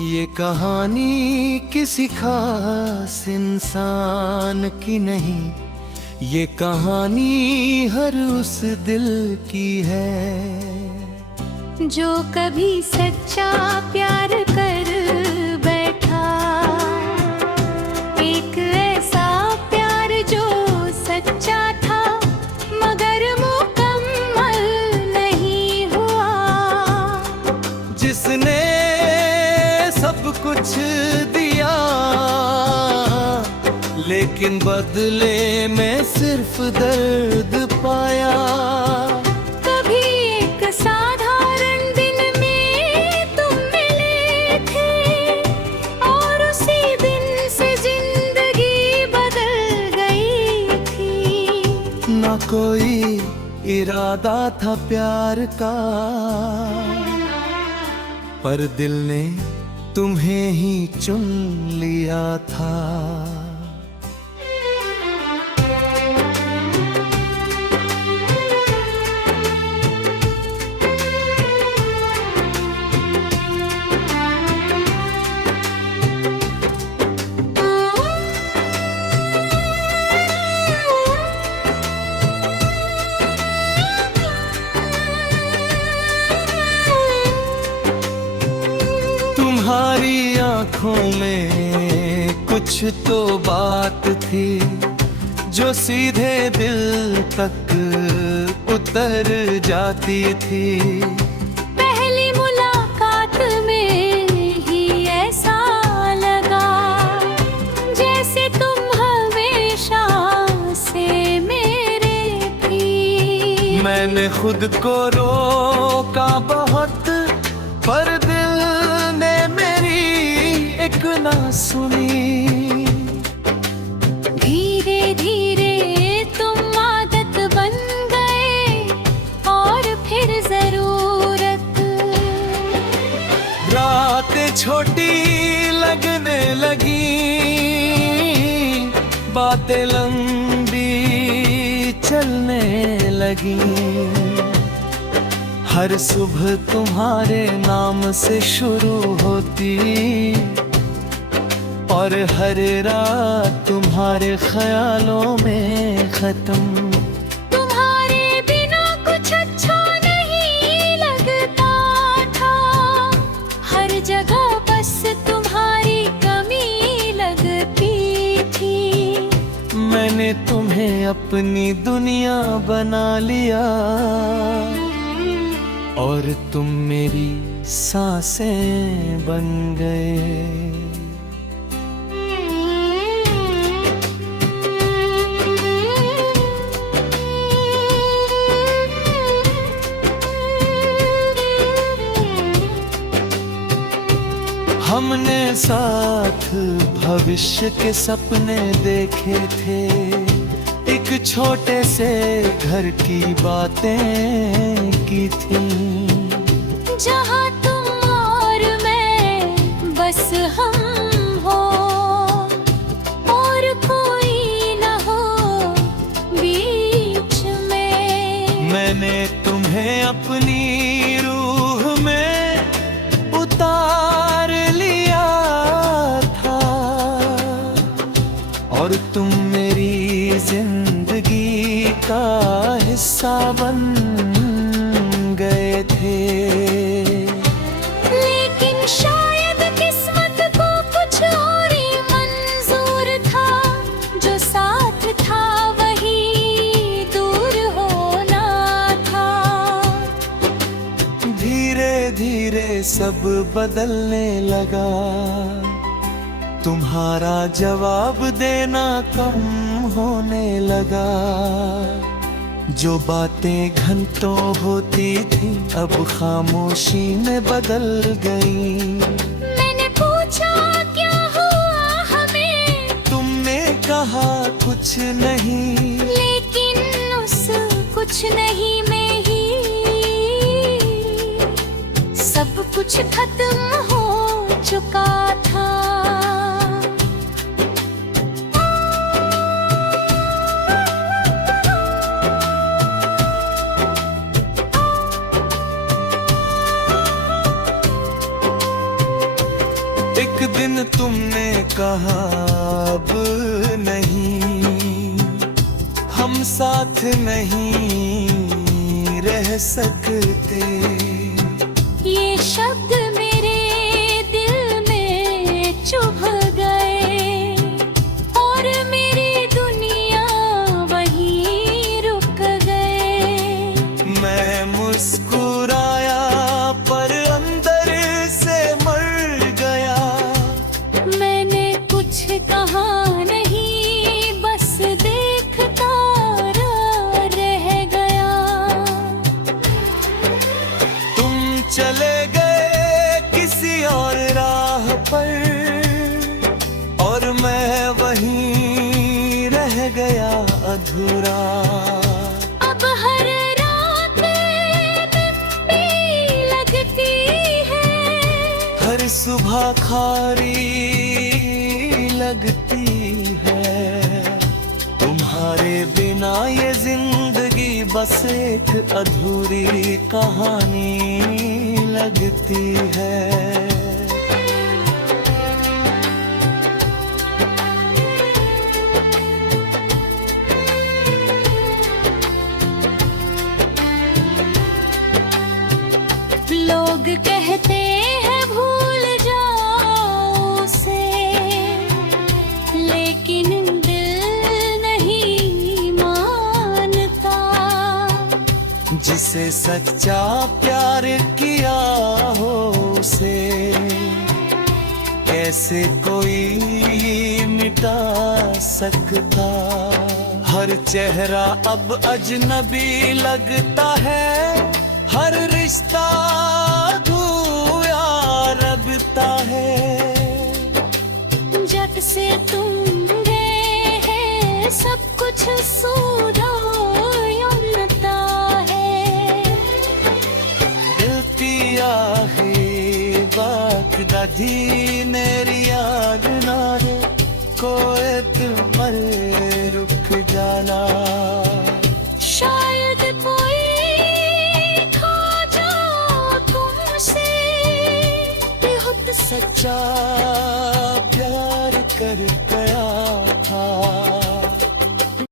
ये कहानी किसी खास इंसान की नहीं, ये कहानी हर उस दिल की है जो कभी सच्चा प्यार कर बैठा। एक ऐसा प्यार जो सच्चा था मगर मुकम्मल नहीं हुआ। जिसने सब कुछ दिया लेकिन बदले में सिर्फ दर्द पाया। कभी एक साधारण दिन में तुम मिले थे और उसी दिन से जिंदगी बदल गई थी। ना कोई इरादा था प्यार का, पर दिल ने तुम्हें ही चुन लिया था। तुम्हारी आंखों में कुछ तो बात थी जो सीधे दिल तक उतर जाती थी। पहली मुलाकात में ही ऐसा लगा जैसे तुम हमेशा से मेरे थी। मैंने खुद को रोका बहुत, पर दिल ने मेरी एक ना सुनी। धीरे धीरे तुम आदत बन गए और फिर जरूरत। रातें छोटी लगने लगी, बातें लंबी चलने लगी। हर सुबह तुम्हारे नाम से शुरू होती और हर रात तुम्हारे ख्यालों में खत्म। तुम्हारे बिना कुछ अच्छा नहीं लगता था, हर जगह बस तुम्हारी कमी लगती थी। मैंने तुम्हें अपनी दुनिया बना लिया और तुम मेरी सांसें बन गए। हमने साथ भविष्य के सपने देखे थे, एक छोटे से घर की बातें की थी। जहाँ तुम और मैं बस हम हो और कोई न हो बीच में। मैंने तुम्हें अपनी रूह में उतार लिया था और तुम मेरी जिंदगी का हिस्सा बन गए थे। लेकिन शायद किस्मत को कुछ और ही मंजूर था, जो साथ था वही दूर होना था। धीरे धीरे सब बदलने लगा, तुम्हारा जवाब देना कम होने लगा। जो बातें घंटों होती थी अब खामोशी में बदल गई। मैंने पूछा क्या हुआ हमें, तुमने कहा कुछ नहीं, लेकिन उस कुछ नहीं में ही सब कुछ खत्म हो चुका था। एक दिन तुमने कहा अब नहीं, हम साथ नहीं रह सकते। ये शब्द मेरे दिल में चुभ गए और मेरी दुनिया वहीं रुक गए। मैं मुस्कुराया पर अंदर से मर गया। मैंने कुछ कहा नहीं, बस देखता रह गया। तुम चले गए किसी और राह पर और मैं वहीं रह गया अधूरा। अब हर रात लंबी लगती है, हर सुबह खारी लगती है। तुम्हारे बिना ये जिंदगी बस एक अधूरी कहानी लगती है। लोग कहते हैं भूल जाओ उसे, लेकिन दिल नहीं मानता। जिसे सच्चा प्यार किया हो उसे कैसे कोई मिटा सकता। हर चेहरा अब अजनबी लगता है, हर रिश्ता अधूरा लगता है। जब से तुम गए हैं सब कुछ सुधरता है। दिल पिया है बात दादी मेरी याद ना रे, कोई तुमर रुक जाना। शायद कोई खो जाओ तुमसे, सच्चा प्यार कर